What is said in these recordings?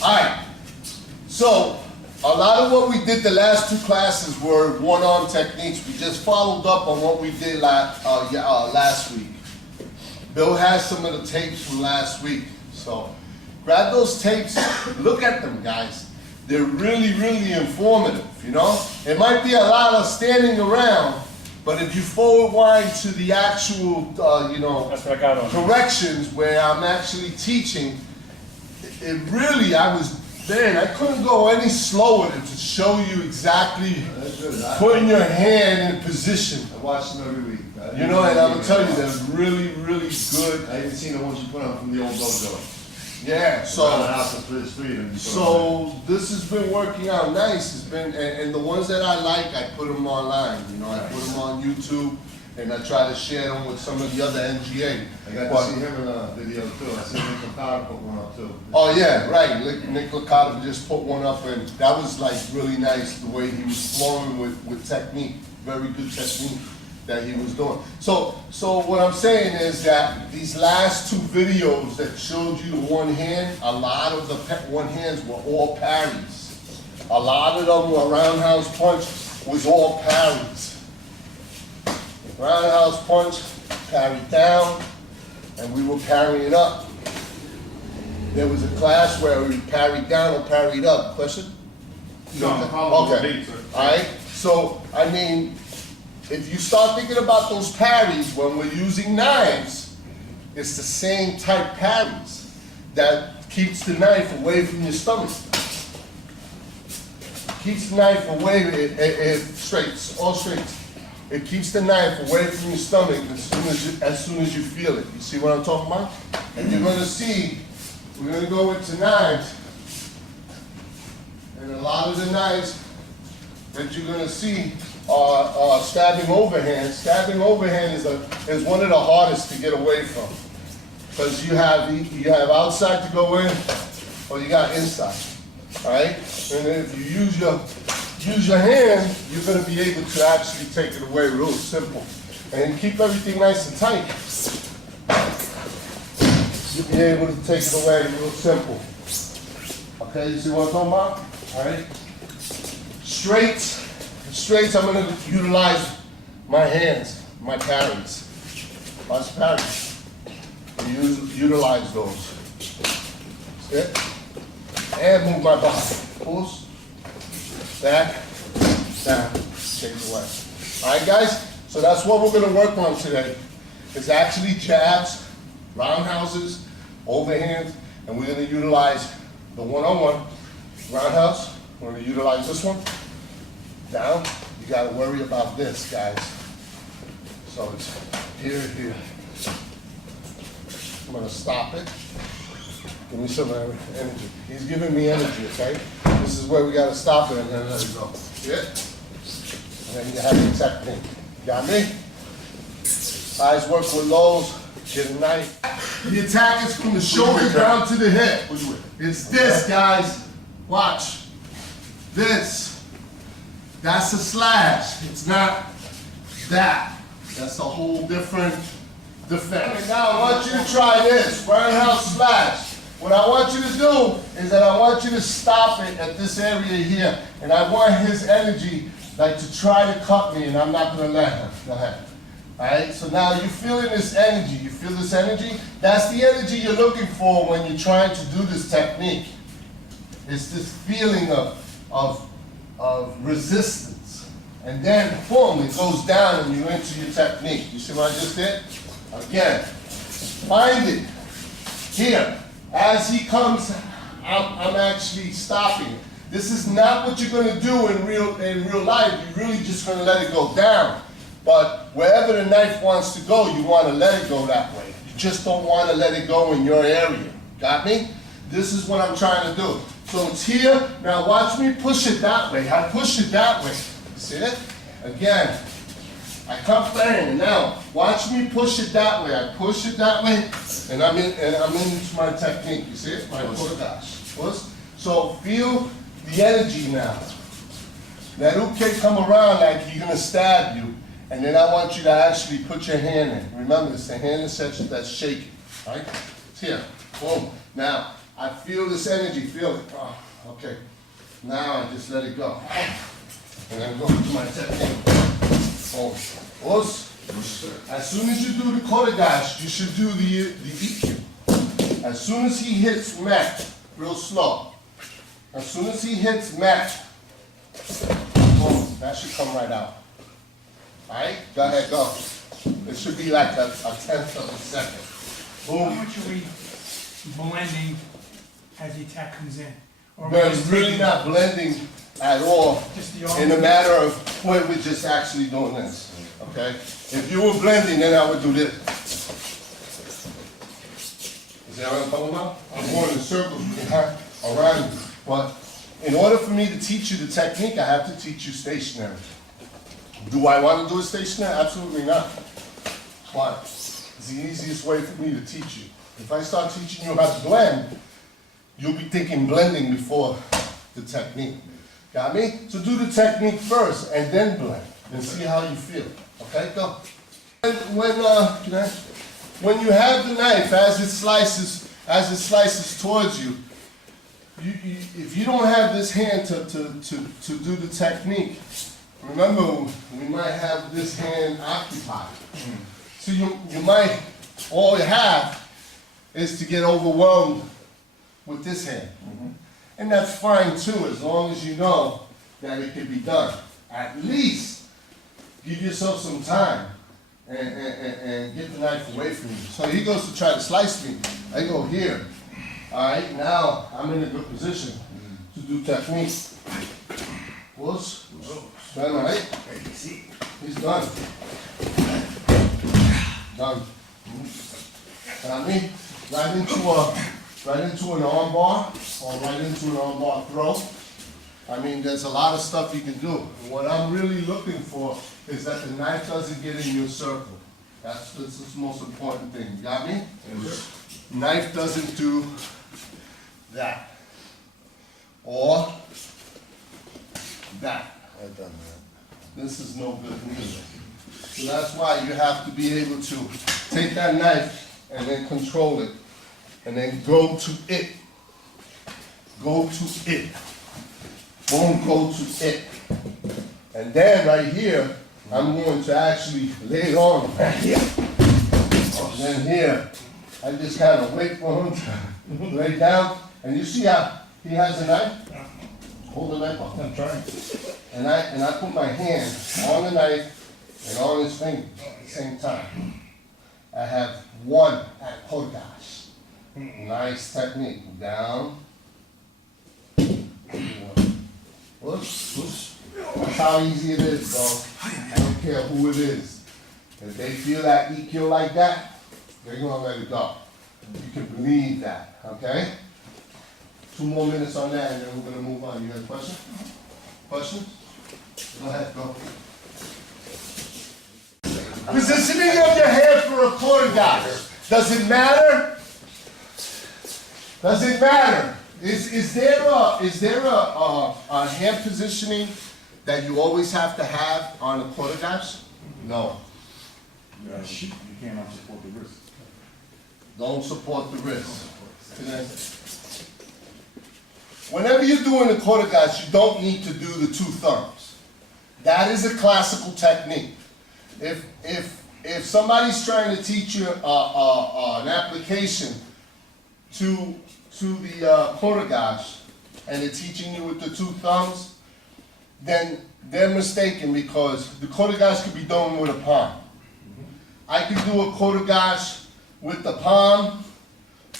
Alright, so a lot of what we did the last two classes were one-arm techniques. We just followed up on what we did last week. Bill has some of the tapes from last week, so grab those tapes, look at them, guys. They're really, really informative, you know? It might be a lot of standing around, but if you forward wind to the actual, corrections where I'm actually teaching, it really, I couldn't go any slower to show you exactly putting your hand in position. I watch them every week. You know, and I'm gonna tell you, they're really, really good. I even seen the ones you put on from the old dojo. Yeah, so so this has been working out nice. It's been, and the ones that I like, I put them online. You know, I put them on YouTube, and I try to share them with some of the other NGA. I got to see him in a video too. I seen Nick Licata put one up too. Oh yeah, right. Nick Licata just put one up, and that was like really nice. The way he was flowing with technique, very good technique that he was doing. So what I'm saying is that these last two videos that showed you the one hand, a lot of the one hands were all parries. A lot of them were roundhouse punch was all parries. Roundhouse punch, parry down, and we were parrying up. There was a class where we parried down or parried up. Question? No, okay. All right. So I mean, if you start thinking about those parries when we're using knives, it's the same type parries that keeps the knife away from your stomach. Keeps the knife away, straights, all straights. It keeps the knife away from your stomach as soon as you feel it. You see what I'm talking about? And you're going to see, we're going to go into knives, and a lot of the knives that you're going to see are stabbing overhand. Stabbing overhand is one of the hardest to get away from, because you have outside to go in, or you got inside. All right, and if you use your hand, you're going to be able to actually take it away real simple, and keep everything nice and tight. You'll be able to take it away real simple. Okay, you see what I'm talking about? All right, straights. Straights, I'm going to utilize my hands, my parries. Watch parries. Utilize those. See it? And move my body. Pulls, back, down, take it away. All right, guys? So that's what we're going to work on today. It's actually jabs, roundhouses, overhands, and we're going to utilize the one-on-one roundhouse. We're going to utilize this one. Down, you got to worry about this, guys. So it's here, here. I'm going to stop it. Give me some energy. He's giving me energy, okay? This is where we got to stop it and then let it go. See it? And then you have the technique. Got me? Eyes work with lows. Get a knife. The attack is from the shoulder down to the hip. It's this, guys. Watch. This. That's a slash. It's not that. That's a whole different defense. Now I want you to try this, roundhouse slash. What I want you to do is that I want you to stop it at this area here, and I want his energy like to try to cut me, and I'm not going to let him. Go ahead. All right. So now you're feeling this energy. You feel this energy? That's the energy you're looking for when you're trying to do this technique. It's this feeling of resistance. And then, boom, it goes down and you're into your technique. You see what I just did? Again, find it here. As he comes, I'm actually stopping it. This is not what you're going to do in real life. You're really just going to let it go down. But wherever the knife wants to go, you want to let it go that way. You just don't want to let it go in your area. Got me? This is what I'm trying to do. So it's here. Now watch me push it that way. I push it that way. See it? Again. I come bang. Now watch me push it that way. I push it that way, and I'm into my technique. You see it? My push. So feel the energy now. That uke come around like he's gonna stab you, and then I want you to actually put your hand in. Remember, it's the hand that's shaking. Right? It's here. Boom. Now I feel this energy, feel it. Oh, okay. Now I just let it go. And then go to my technique. Oh, as soon as you do the kotegashi, you should do the EQ. As soon as he hits mat, real slow. As soon as he hits mat, boom, that should come right out. Alright? Go ahead, go. It should be like a tenth of a second. Boom. How much are we blending as the attack comes in? Or But we're it's just really taking not blending at all just the in a arm? matter of when we're just actually doing this. Okay? If you were blending, then I would do this. Is that what I'm talking about? I'm going in circles around you. But in order for me to teach you the technique, I have to teach you stationary. Do I want to do it stationary? Absolutely not. But it's the easiest way for me to teach you. If I start teaching you how to blend, you'll be thinking blending before the technique. Got me? So do the technique first and then blend and see how you feel. Okay, go. When you have the knife, as it slices towards you, if you don't have this hand to do the technique, remember we might have this hand occupied. So you might, all you have is to get overwhelmed with this hand. And that's fine too, as long as you know that it can be done. At least give yourself some time and get the knife away from you. So he goes to try to slice me. I go here. All right, now I'm in a good position to do technique. Push. Done, all right? He's done. Done. Got me? Right into an arm bar, or right into an arm bar throw. I mean, there's a lot of stuff you can do. What I'm really looking for is that the knife doesn't get in your circle. That's the most important thing. You got me? Knife doesn't do that. Or that. I've done that. This is no good neither. So that's why you have to be able to take that knife and then control it. And then go to it. Go to it. Boom, go to it. And then right here, I'm going to actually lay it on right here. And then here, I just kind of wait for him to lay down. And you see how he has a knife? Hold the knife up. I'm trying. And I put my hand on the knife and on his finger at the same time. I have one at kotegashi. Nice technique. Down. Push, push. That's how easy it is, bro. I don't care who it is. If they feel that EQ like that, they're gonna let it go. You can believe that, okay? 2 more minutes on that and then we're gonna move on. You have a question? Questions? Go ahead, go. Positioning of your hand for a kotegashi. Does it matter? Does it matter? Is there a hand positioning that you always have to have on a kotegashi? No. You cannot support the wrist. Don't support the wrist. Whenever you're doing a kotegashi, you don't need to do the 2 thumbs. That is a classical technique. If somebody's trying to teach you an application to the kotegashi and they're teaching you with the 2 thumbs, then they're mistaken because the kotegashi could be done with a palm. I can do a kotegashi with the palm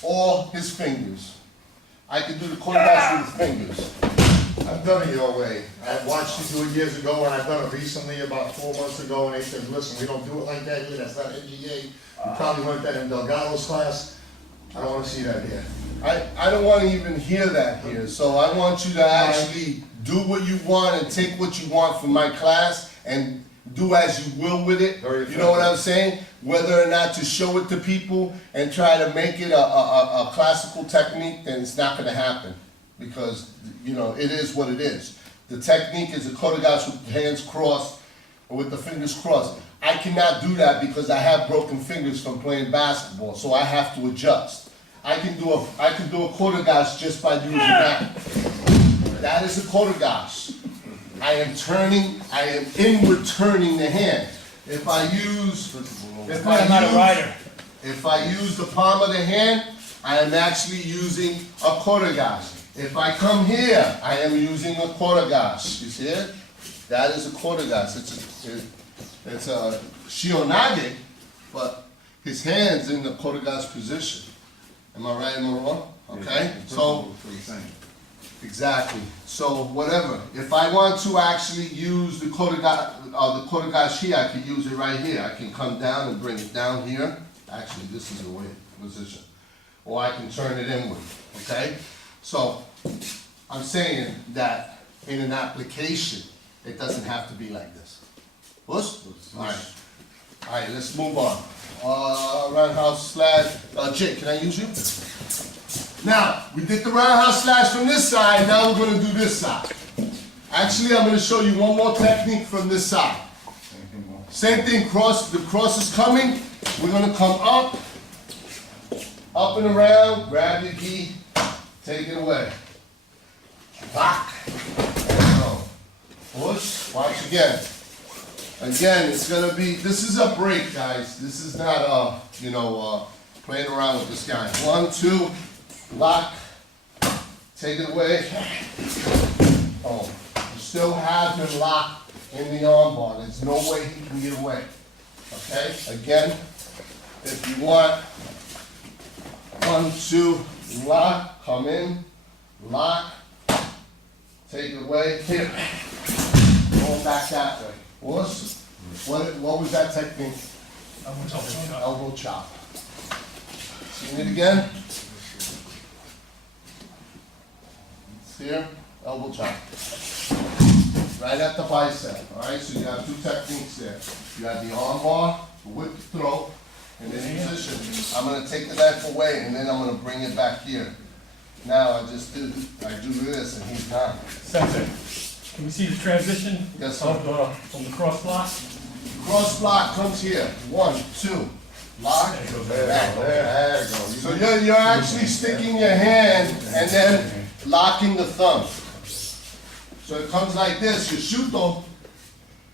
or his fingers. I can do the kotegashi with his fingers. I've done it your way. I watched you do it years ago, and I've done it recently, about 4 months ago, and they said, listen, we don't do it like that here, that's not NGA. You probably learned that in Delgado's class. I don't want to see that here. I don't want to even hear that here, so I want you to actually do what you want and take what you want from my class and do as you will with it. You know what I'm saying? Whether or not to show it to people and try to make it a classical technique, then it's not going to happen because, you know, it is what it is. The technique is a kotegashi with the hands crossed or with the fingers crossed. I cannot do that because I have broken fingers from playing basketball, so I have to adjust. I can do a quarter gash just by using that. That is a quarter gash. I am inward turning the hand. If I use I'm not a rider. If I use the palm of the hand, I am actually using a quarter gash. If I come here, I am using a quarter gash. You see it? That is a quarter gash. It's a shionage, but his hand's in the quarter gash position. Am I right? Am I wrong? Okay. So exactly. So whatever. If I want to actually use the kotegashi here, I can use it right here. I can come down and bring it down here. Actually, this is the way position. Or I can turn it inward. Okay? So I'm saying that in an application, it doesn't have to be like this. Whoosh? Alright. Alright, let's move on. Roundhouse slash. Jake, can I use you? Now, we did the roundhouse slash from this side, now we're going to do this side. Actually, I'm going to show you one more technique from this side. Same thing, the cross is coming. We're going to come up and around, grab your gi, take it away. Back, and go. Push, watch again. Again, it's going to be, this is a break, guys. This is not, playing around with this guy. 1, 2. Lock, take it away. Oh, you still have him locked in the arm bar. There's no way he can get away. Okay, again, if you want, 1, 2, lock, come in, lock, take it away, hit, going back that way. What was that technique? Elbow chop. See it again? Here, elbow chop. Right at the bicep, all right? So you have two techniques there. You have the arm bar, the whip throw, in this position. I'm gonna take the knife away and then I'm gonna bring it back here. Now I do this and he's gone. Sensei, can we see the transition? Yes, sir. From the cross block? Cross block comes here. 1, 2. Lock. There you go. So you're actually sticking your hand and then locking the thumb. So it comes like this. You shoot them,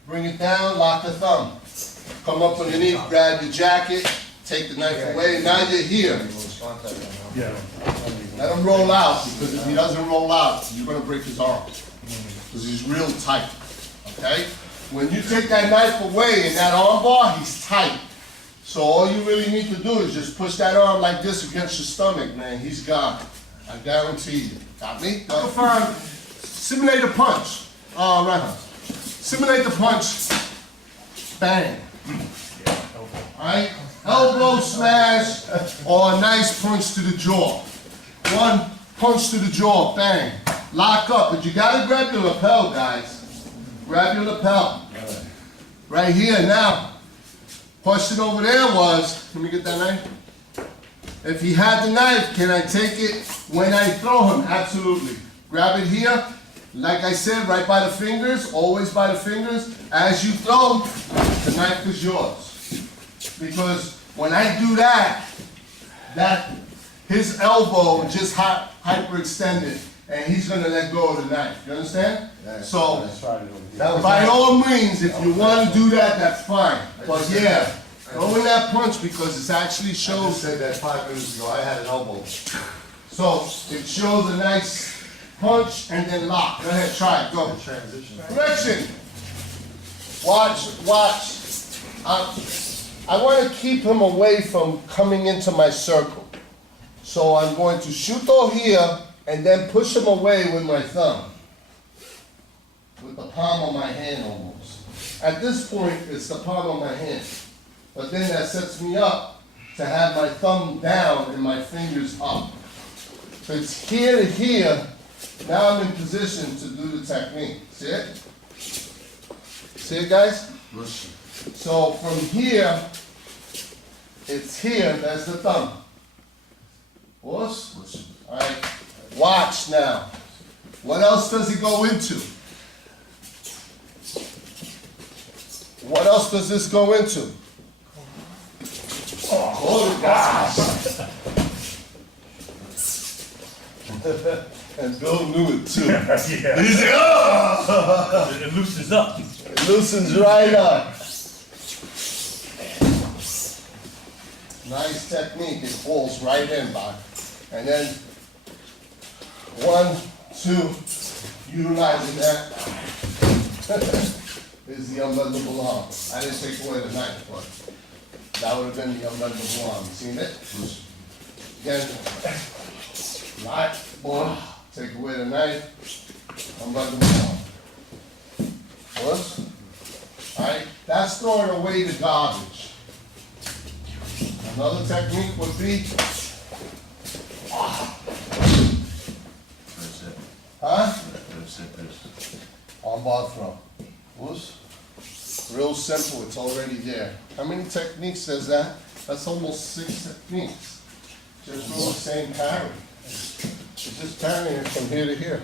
bring it down, lock the thumb. Come up underneath, grab your jacket, take the knife away. Now you're here. Yeah. Let him roll out, because if he doesn't roll out, you're going to break his arm. Because he's real tight. Okay? When you take that knife away in that arm bar, he's tight. So all you really need to do is just push that arm like this against your stomach, man. He's gone. I guarantee you. Got me? Confirm. Simulate a punch. Right. Simulate the punch. Bang. Alright? Elbow smash or a nice punch to the jaw. One punch to the jaw. Bang. Lock up. But you gotta grab your lapel, guys. Grab your lapel. Right here now. Question over there was, let me get that knife. If he had the knife, can I take it when I throw him? Absolutely. Grab it here. Like I said, right by the fingers, always by the fingers. As you throw, the knife is yours. Because when I do that, his elbow just hyperextended, and he's gonna let go of the knife. You understand? So, by all means, if you want to do that, that's fine. But yeah, throw in that punch because it actually I shows. said that 5 minutes ago, I had an elbow. So it shows a nice punch and then lock. Go ahead, try it. Go. Transition. Correction. Watch. I want to keep him away from coming into my circle. So I'm going to shoot over here and then push him away with my thumb. With the palm of my hand almost. At this point, it's the palm of my hand. But then that sets me up to have my thumb down and my fingers up. So it's here to here. Now I'm in position to do the technique. See it? See it, guys? So from here, it's here, that's the thumb. All right, watch now. What else does it go into? What else does this go into? Oh, gosh. And Bill knew it too. Yeah. He's like, oh! It loosens up. It loosens right up. Nice technique, it falls right in, Bob. And then, 1, 2, utilizing that. Is the unbendable arm. I didn't take away the knife, but that would have been the unbendable arm. Seen it? Again, right, boom, take away the knife, unbendable arm. Once, alright, that's throwing away the garbage. Another technique would be, That's it. huh? That's it. That's Armbar throw. Whoosh. Real simple, it's already there. How many techniques is that? That's almost 6 techniques. Just doing the same parry. It's just parrying it from here to here.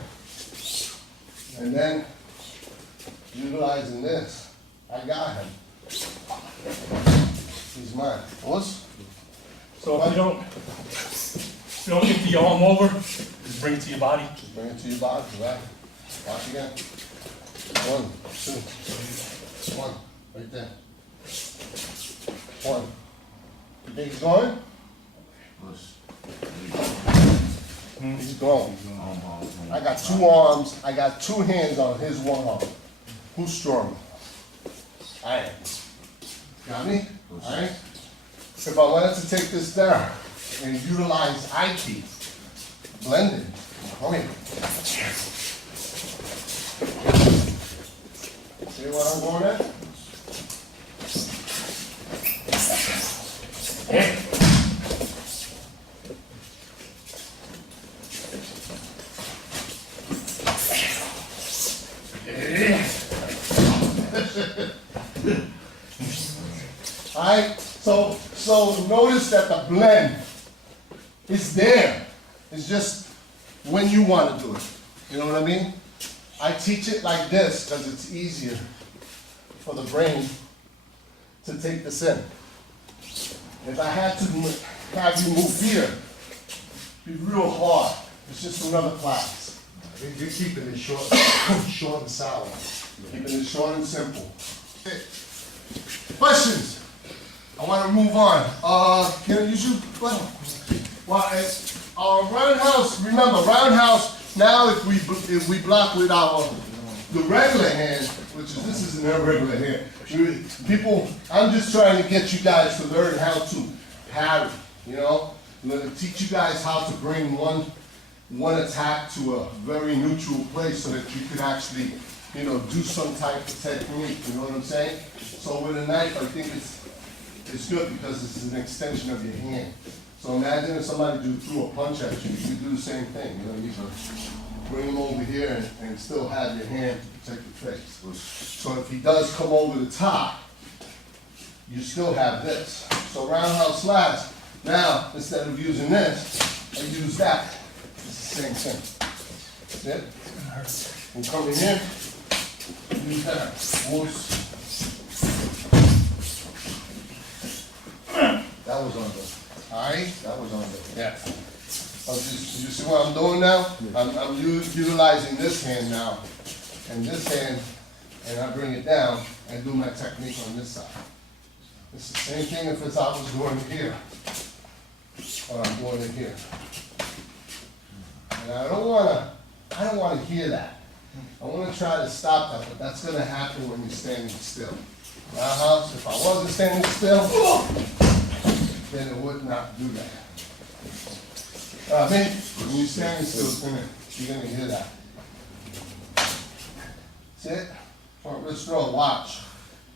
And then, utilizing this. I got him. He's mine. Whoosh. So if you don't get the arm over, just bring it to your body. Bring it to your body, right? Watch again. 1, 2, 1, right there. 1. You think he's going? He's going. I got 2 arms, I got 2 hands on his 1 arm. Who's stronger? I am. Got me? Alright? If I wanted to take this down and utilize IT, blended, come here. See what I'm going at? Alright, so notice that the blend is there. It's just when you want to do it. You know what I mean? I teach it like this because it's easier for the brain to take this in. If I had to have you move here, it'd be real hard. It's just another class. You're keeping it short, short and sour. Keeping it short and simple. Questions? I want to move on. Can I use you? Roundhouse, remember, roundhouse, now if we block with the regular hand, which is, this is an irregular hand. People, I'm just trying to get you guys to learn how to parry, you know? I'm going to teach you guys how to bring one attack to a very neutral place so that you could actually, you know, do some type of technique, you know what I'm saying? So with a knife, I think it's good because it's an extension of your hand. So imagine if somebody threw a punch at you, you do the same thing, you know, you can bring him over here and still have your hand to protect your face. So if he does come over the top, you still have this. So roundhouse slash, now instead of using this, I use that. It's the same thing. See it? We'll come in here, use that. Whoosh. That was on the, Alright? that was on the. Yeah. You see what I'm doing now? I'm utilizing this hand now, and this hand, and I bring it down and do my technique on this side. It's the same thing if I was doing it here, or I'm doing it here. And I don't wanna hear that. I wanna try to stop that, but that's gonna happen when you're standing still. Roundhouse, if I wasn't standing still, then it would not do that. When you're standing still, you're gonna hear that. See it? Front wrist throw, watch.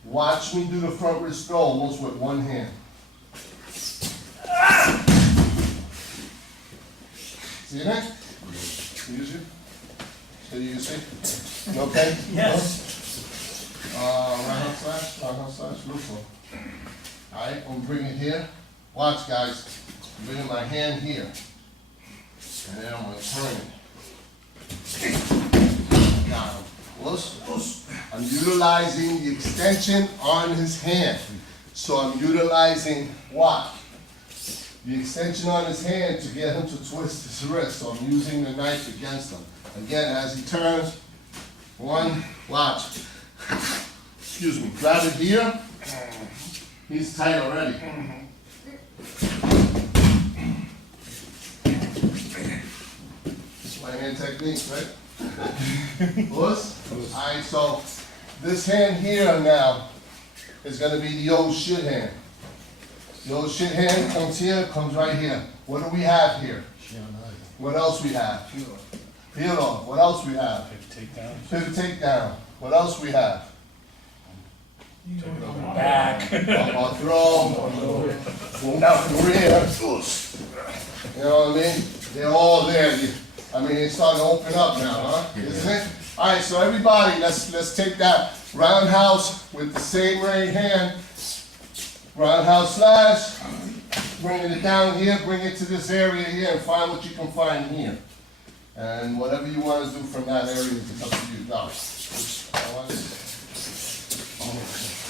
Watch me do the front wrist throw almost with one hand. See that? Use it. So you see? You okay? Yes. Roundhouse slash, loose one. Alright, I'm gonna bring it here. Watch guys, I'm bringing my hand here. And then I'm gonna turn it. Now, loose. I'm utilizing the extension on his hand. So I'm utilizing what? the extension on his hand to get him to twist his wrist. So I'm using the knife against him. Again, as he turns, one, watch. Excuse me, grab it here. He's tight already. My hand technique, right? Puss. Alright, so this hand here now is gonna be the old shit hand. The old shit hand comes here, comes right here. What do we have here? What else we have? Peel off. What else we have? Pivot takedown. What else we have? Back. Or throw. Boom out the rear. You know what I mean? They're all there. I mean, it's starting to open up now, huh? Isn't it? All right, so everybody, let's take that roundhouse with the same right hand. Roundhouse slash. Bringing it down here, bring it to this area here, and find what you can find here. And whatever you want to do from that area is up to you. Now,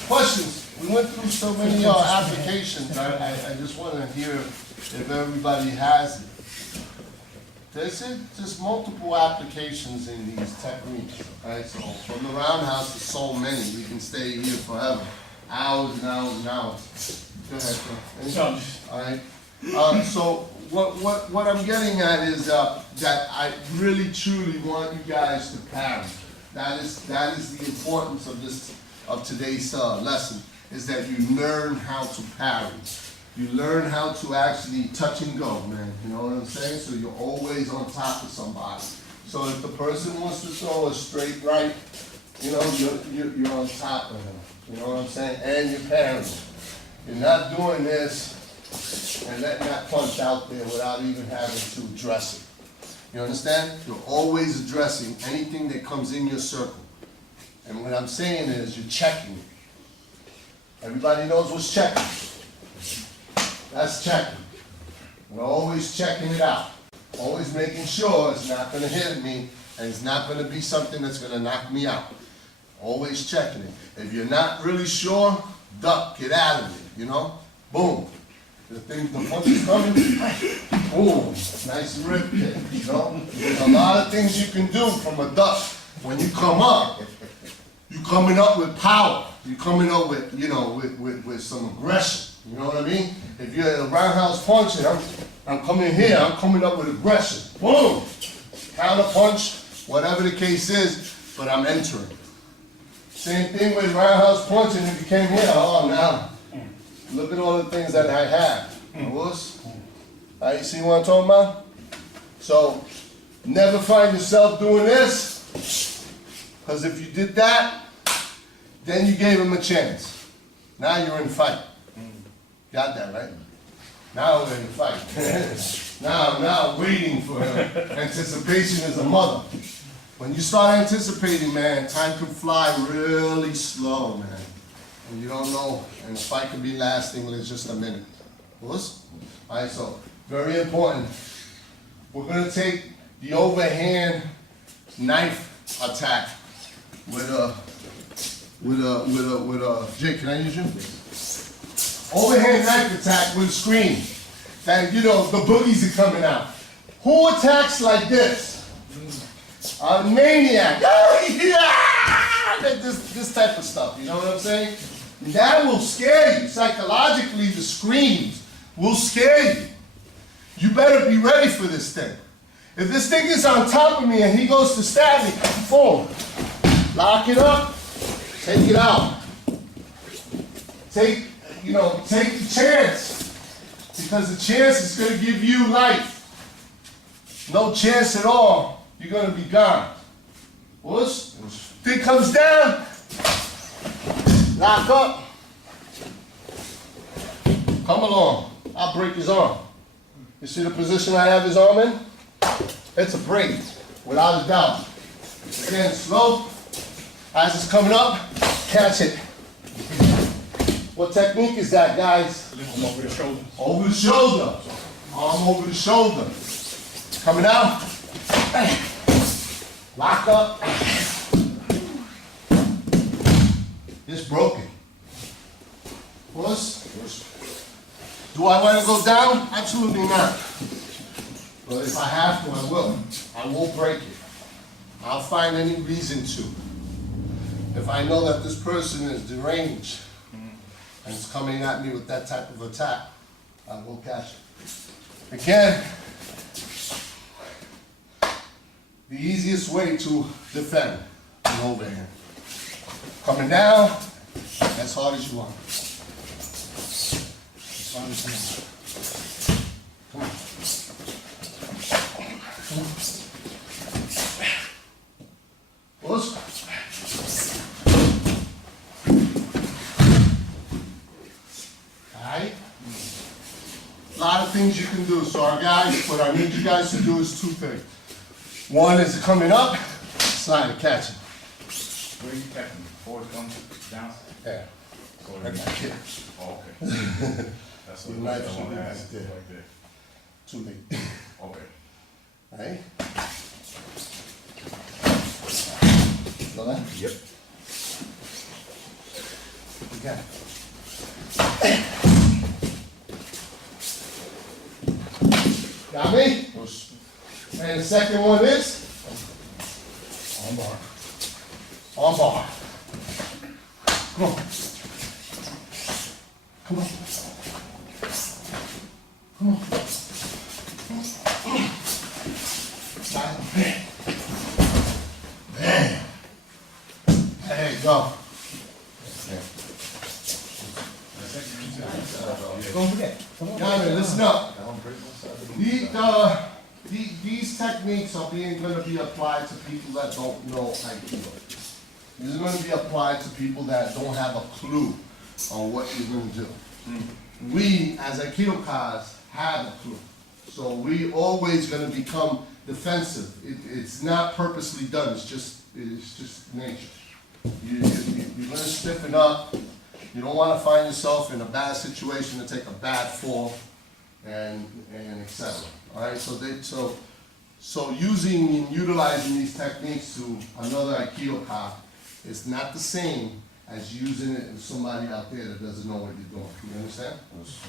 questions? We went through so many applications. I just want to hear if everybody has it. There's just multiple applications in these techniques. Right? So from the roundhouse, there's so many. We can stay here forever, hours and hours and hours. Go ahead, Phil. All right. So what I'm getting at is that I really truly want you guys to parry. That is the importance of today's lesson, is that you learn how to parry. You learn how to actually touch and go, man. You know what I'm saying? So you're always on top of somebody. So if the person wants to throw a straight right, you know, you're on top of him. You know what I'm saying? And you're parrying. You're not doing this and letting that punch out there without even having to address it. You understand? You're always addressing anything that comes in your circle. And what I'm saying is you're checking it. Everybody knows what's checking. That's checking. We're always checking it out. Always making sure it's not going to hit me and it's not going to be something that's going to knock me out. Always checking it. If you're not really sure, duck, get out of it, you know? Boom. The punch is coming, boom. Nice rib kick, you know? There's a lot of things you can do from a duck. When you come up, you're coming up with power. You're coming up with, you know, with some aggression. You know what I mean? If you're a roundhouse punching, I'm coming here, I'm coming up with aggression. Boom! Counter punch, whatever the case is, but I'm entering. Same thing with roundhouse punching. If you came here, oh, now, look at all the things that I have. You see what I'm talking about? So, never find yourself doing this, because if you did that, then you gave him a chance. Now you're in fight. Got that, right? Now we're in fight. now waiting for him. Anticipation is a mother. When you start anticipating, man, time can fly really slow, man. And you don't know, and the fight could be lasting just a minute. All right, so very important. We're gonna take the overhand knife attack with a Jake, can I use you? Overhand knife attack with a screen. That, you know, the boogies are coming out. Who attacks like this? A maniac. This type of stuff, you know what I'm saying? That will scare you. Psychologically, the screams will scare you. You better be ready for this thing. If this thing is on top of me and he goes to stab me, boom. Lock it up, take it out. Take the chance. Because the chance is going to give you life. No chance at all, you're going to be gone. Thing comes down, lock up. Come along, I'll break his arm. You see the position I have his arm in? It's a break, without a doubt. Again, slow. As it's coming up, catch it. What technique is that, guys? Over the shoulder. Over the shoulder. Arm over the shoulder. Coming out. Lock up. It's broken. Do I want to go down? Absolutely not. But if I have to, I will. I won't break it. I'll find any reason to. If I know that this person is deranged and is coming at me with that type of attack, I will catch it. Again, the easiest way to defend an overhand. Coming down as hard as you want. As hard as you want. Come on. Come on. Close. Alright? A lot of things you can do. So our guys, what I need you guys to do is two things. One is coming up, slide and catch it. Where are you catching? Before it comes down? Yeah. So Right back here. Oh, okay. That's Your what knife I should want be to back ask. there. Right there. Too late. Okay. Alright? Feel that? Yep. You got it. Got me? And the second one is? On bar. On bar. Come on. Come on. Come on. Bam. Bam. There you go. Don't forget. Got it, listen up. These techniques are going to be applied to people that don't know Aikido. These are going to be applied to people that don't have a clue on what you're going to do. We, as Aikidokas, have a clue. So we always going to become defensive. It's not purposely done. It's just nature. You're going to stiffen up. You don't want to find yourself in a bad situation to take a bad fall, and etc. All right. So using and utilizing these techniques to another Aikidoka is not the same as using it to somebody out there that doesn't know what you're doing. You understand?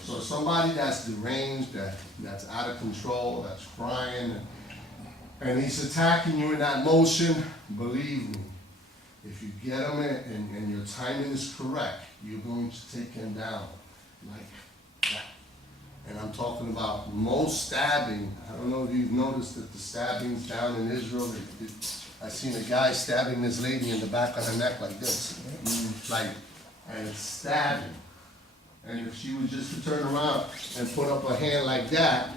So somebody that's deranged, that's out of control, that's crying, and he's attacking you in that motion, believe me, if you get him in and your timing is correct, you're going to take him down like that. And I'm talking about most stabbing. I don't know if you've noticed that the stabbings down in Israel, I seen a guy stabbing this lady in the back of her neck like this. Like, and it's stabbing. And if she was just to turn around and put up her hand like that,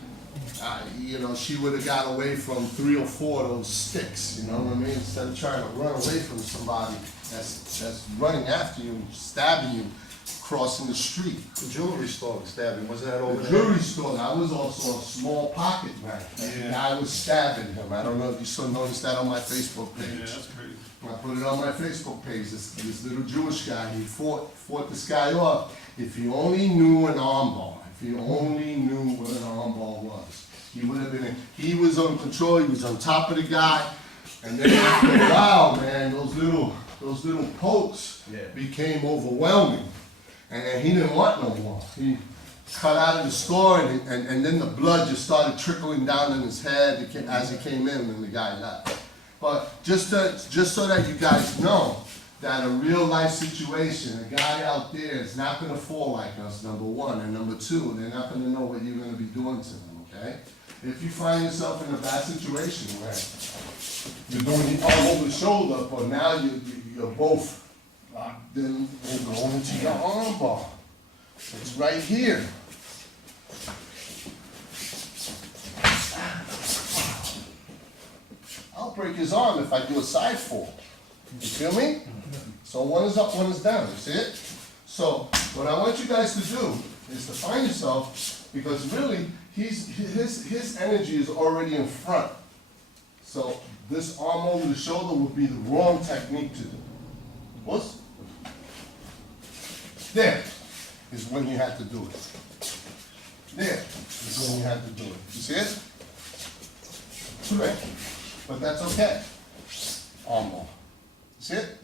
she would have got away from 3 or 4 of those sticks, you know what I mean? Instead of trying to run away from somebody that's running after you, stabbing you, crossing the street. The jewelry store stabbing, was that over The there? jewelry store, that was also a small pocket knife. The guy was stabbing him. I don't know if you still noticed that on my Facebook page. Yeah, that's crazy. I put it on my Facebook page. This little Jewish guy, he fought this guy off. If he only knew an armbar, if he only knew what an armbar was, he would have been. He was on control. He was on top of the guy, and then after a while, man, those little pokes became overwhelming, and then he didn't want no more. He cut out of the store, and then the blood just started trickling down in his head as he came in, and the guy left. But just so that you guys know that a real life situation, a guy out there is not going to fall like us, number one, and number two, they're not going to know what you're going to be doing to them, okay? If you find yourself in a bad situation where you're doing the arm over the shoulder, but now you're both locked in, you're going into your arm bar. It's right here. I'll break his arm if I do a side fall. You feel me? So one is up, one is down, you see it? So what I want you guys to do is to find yourself, because really his energy is already in front. So this arm over the shoulder would be the wrong technique to do. What's? There is when you have to do it. There is when you have to do it. You see it? Correct. But that's okay. Arm ball. See it?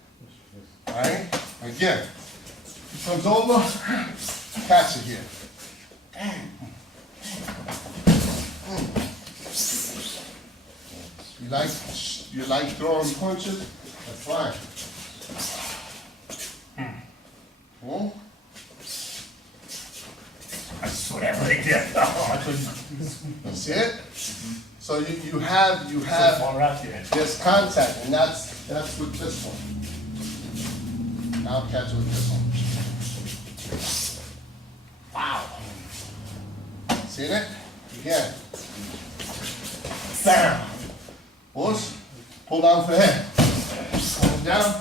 Alright? Again. He comes over, catch it here. You like throwing punches? That's fine. Hmm? That's whatever they did. I couldn't. You see it? So you have So far out there. there's contact, and that's with this one. Now catch it with this one. Wow. Seen it? Again. Bam. Push. Pull down for head. Pull down.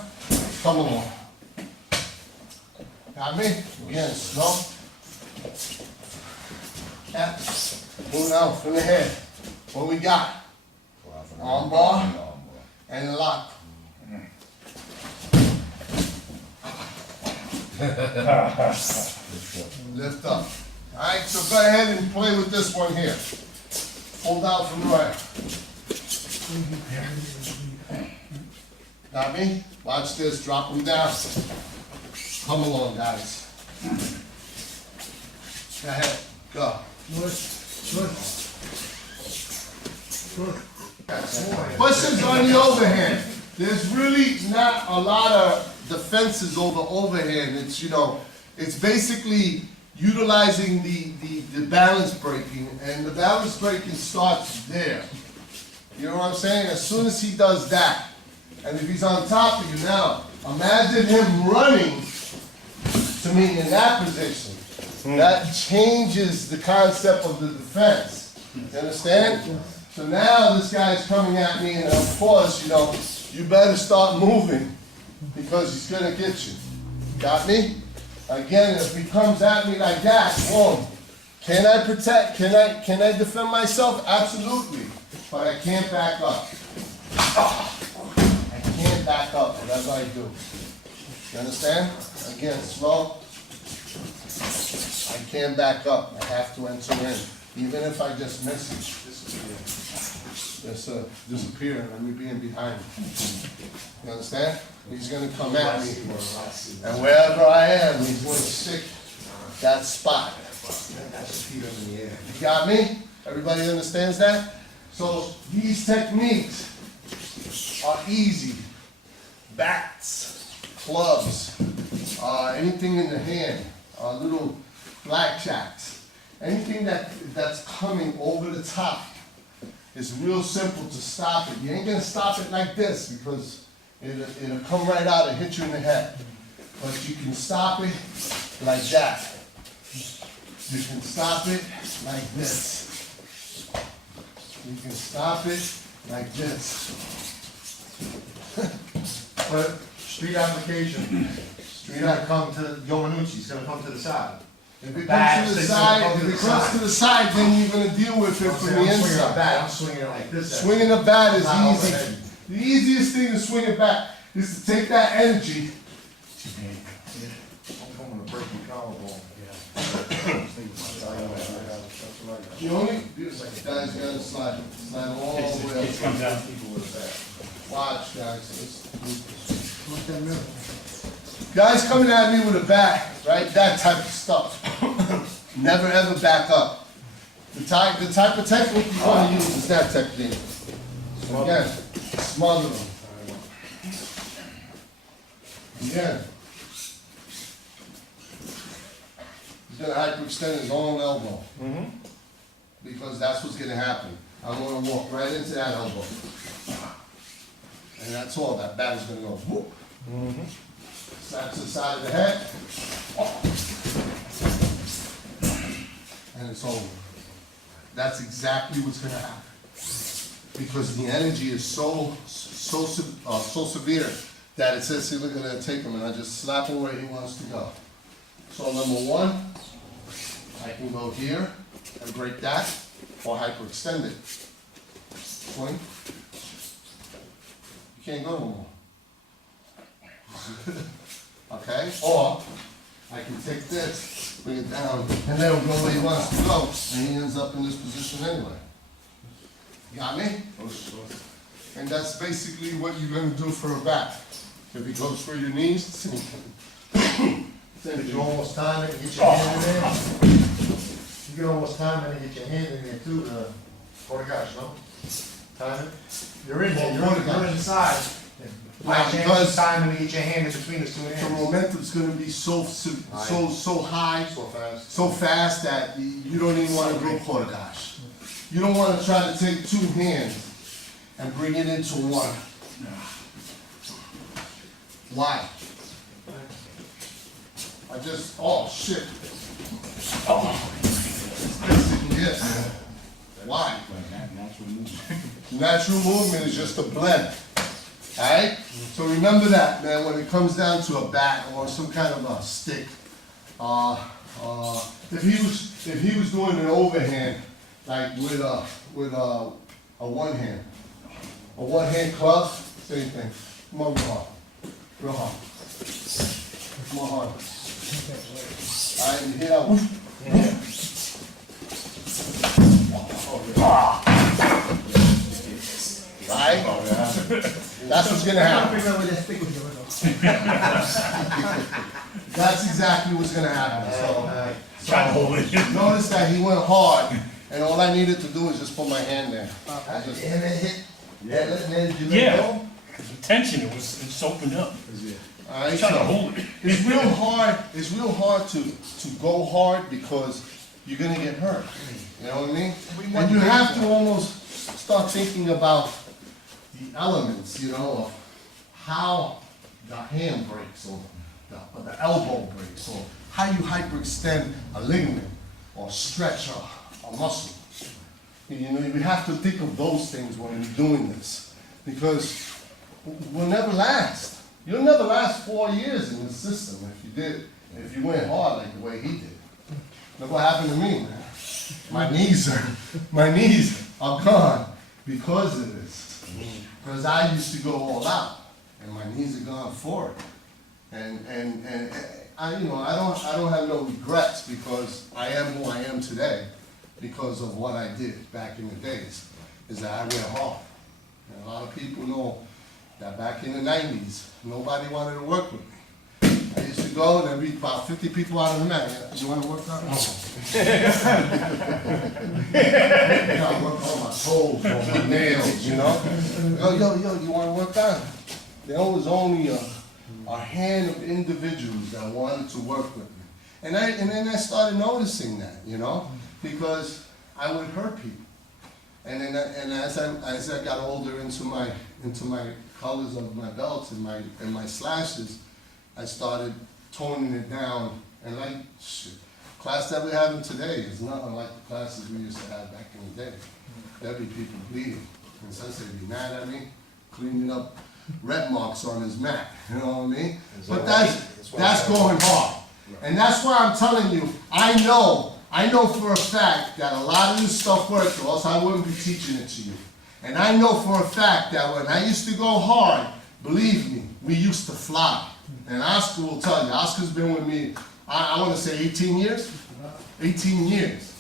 Come along. Got me? Again, slow. Tap. Pull down from the head. What we got? Arm bar and a lock. Lift up. Alright, so go ahead and play with this one here. Pull down from the right. Got me? Watch this, drop them down. Come along, guys. Go ahead, go. Pushes on the overhand. There's really not a lot of defenses over overhand. It's, you know, it's basically utilizing the balance breaking, and the balance breaking starts there. You know what I'm saying? As soon as he does that, and if he's on top of you now, imagine him running to me in that position. That changes the concept of the defense. You understand? So now this guy's coming at me, and of course, you know, you better start moving because he's gonna get you. Got me? Again, if he comes at me like that, boom. Can I protect? Can I defend myself? Absolutely. But I can't back up. I can't back up, whatever I do. You understand? Again, slow. I can't back up. I have to enter in. Even if I just miss it, disappear. Disappear and me being behind him. You understand? He's gonna come at me. And wherever I am, he's gonna stick that spot. You got me? Everybody understands that? So these techniques are easy. Bats, clubs, anything in the hand, little blackjacks, anything that's coming over the top. It's real simple to stop it. You ain't gonna stop it like this because it'll come right out and hit you in the head. But you can stop it like that. You can stop it like this. You can stop it like this. But street application, street gotta come to Yomanucci, it's gonna come to the side. If it comes to the side, then you're gonna deal with it from the I'm swinging a inside. bat, I'm swinging it like this. Swinging a bat is Not easy. overhead. The easiest thing to swing it back is to take that energy. I'm coming to break your collarbone. The only, guys gotta slide all the way It up. comes out. Watch, guys. Guys coming at me with a bat, right? That type of stuff. Never ever back up. The type of technique you want to use is that technique. So again, smother them. Again. He's gonna hyperextend his own elbow. Because that's what's gonna happen. I'm gonna walk right into that elbow. And that's all, that bat is gonna go whoop. Slap to the side of the head. And it's over. That's exactly what's gonna happen. Because the energy is so severe that it says, see, look at that, take him, and I just slap him where he wants to go. So number one, I can go here and break that, or hyperextend it. Swing. You can't go no more. Okay? Or I can take this, bring it down, and let him go where he wants to go, and he ends up in this position anyway. Got me? And that's basically what you're gonna do for a bat. If he goes for your knees, If you almost time it, get your hand in there. You can almost time it and get your hand in there too, oh my gosh, no? Time it? You're in there, you're inside. Yeah, because- Time and get your hand in between the two The hands. momentum's gonna be so high, So fast. so fast that you don't even wanna go quarter dash. You don't wanna try to take two hands and bring it into one. Why? Oh shit. Yes. Why? Natural movement. Natural movement is just a blend. Alright? So remember that, man, when it comes down to a bat or some kind of a stick. If he was doing an overhand, like with a one hand club, same thing. Come on, real hard. Real hard. Come on hard. Alright, you hear that one? Alright? That's what's gonna happen. That's exactly what's gonna happen, so. Try to hold it. Notice that he went hard, and all I needed to do is just put my hand there. I just- And it hit. Yeah, did you let Yeah. go? The tension, it's opened up. Alright, Try to so hold it. it's real hard to go hard because you're gonna get hurt. You know what I mean? And you have to almost start thinking about the elements, you know, of how the hand breaks or the elbow breaks or how you hyperextend a ligament or stretch a muscle. You know, you have to think of those things when you're doing this because we'll never last. You'll never last 4 years in the system if you went hard like the way he did. Look what happened to me, man. My knees are gone because of this. Because I used to go all out, and my knees are gone for it. And I, you know, I don't have no regrets because I am who I am today because of what I did back in the days. Is that I went hard, and a lot of people know that back in the 90s, nobody wanted to work with me. I used to go and there'd be about 50 people out of the mat. You want to work out? No. I gotta work on my toes, on my nails, you know? Yo, you want to work out? There was only a hand of individuals that wanted to work with me. And then I started noticing that, you know? Because I would hurt people. And as I got older into my colors of my belts and my slashes, I started toning it down. And like shit, class that we're having today is nothing like the classes we used to have back in the day. There'd be people bleeding, and Sensei would be mad at me, cleaning up red marks on his mat. You know what I mean? But that's going hard, and that's why I'm telling you. I know for a fact that a lot of this stuff works, or else I wouldn't be teaching it to you. And I know for a fact that when I used to go hard, believe me, we used to fly. And Oscar will tell you, Oscar's been with me, I want to say 18 years? 18 years.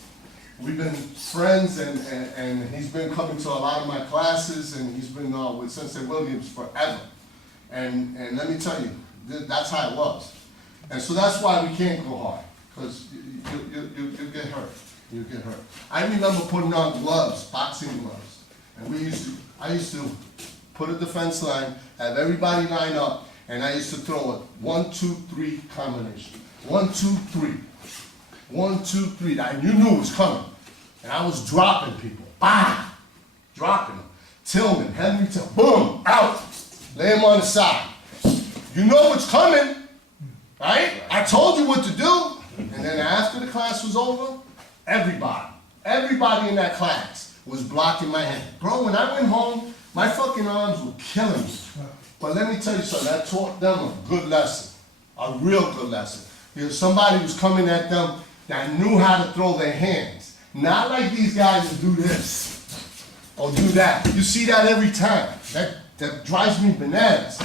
We've been friends, and he's been coming to a lot of my classes, and he's been with Sensei Williams forever. And let me tell you, that's how it was. And so that's why we can't go hard, because you get hurt. You get hurt. I remember putting on gloves, boxing gloves, and I used to put a defense line, have everybody line up, and I used to throw a 1, 2, 3 combination. 1, 2, 3. 1, 2, 3. You knew it was coming. And I was dropping people. Bah! Dropping them. Tillman, Henry Tillman. Boom! Out! Lay him on the side. You know what's coming. Right? I told you what to do. And then after the class was over, everybody in that class was blocking my hand. Bro, when I went home, my fucking arms were killing me. But let me tell you something, that taught them a good lesson, a real good lesson. Because somebody was coming at them that knew how to throw their hands. Not like these guys who do this or do that. You see that every time. That drives me bananas.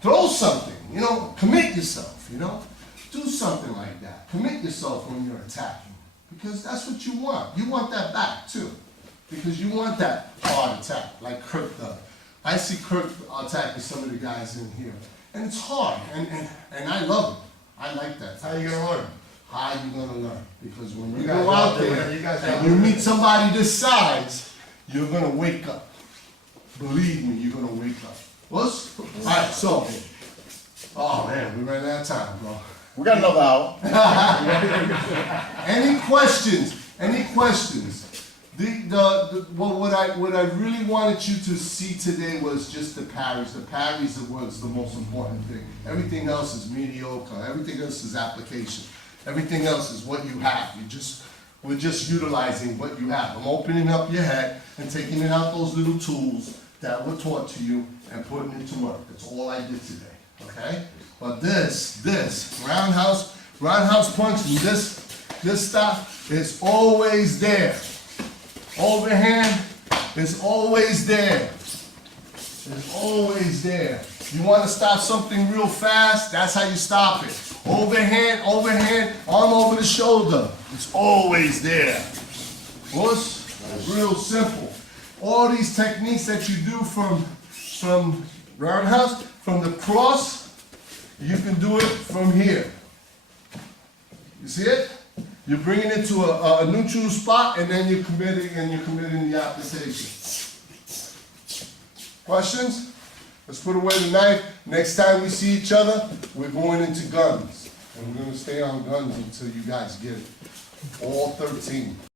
Throw something, you know, commit yourself, you know. Do something like that. Commit yourself when you're attacking. Because that's what you want. You want that back too. Because you want that hard attack, like Kirk does. I see Kirk attacking some of the guys in here. And it's hard, and I love it. I like that. How you gonna learn? how you gonna learn. Because when you guys go out out there, there you guys and out you there. meet somebody this size, you're gonna wake up. Believe me, you're gonna wake up. What's? Alright, so. Oh man, we ran out of time, bro. We got another hour. Any questions? Any questions? What I really wanted you to see today was just the parries. The parries was the most important thing. Everything else is mediocre. Everything else is application. Everything else is what you have. We're just utilizing what you have. I'm opening up your head and taking out those little tools that were taught to you and putting it to work. That's all I did today. Okay? But this roundhouse punch and this stuff is always there. Overhand is always there. It's always there. You want to stop something real fast, that's how you stop it. Overhand, arm over the shoulder. It's always there. What's real simple. All these techniques that you do from roundhouse, from the cross, you can do it from here. You see it? You're bringing it to a neutral spot, and then you're committing the application. Questions? Let's put away the knife. Next time we see each other, we're going into guns. And we're going to stay on guns until you guys get it. All 13.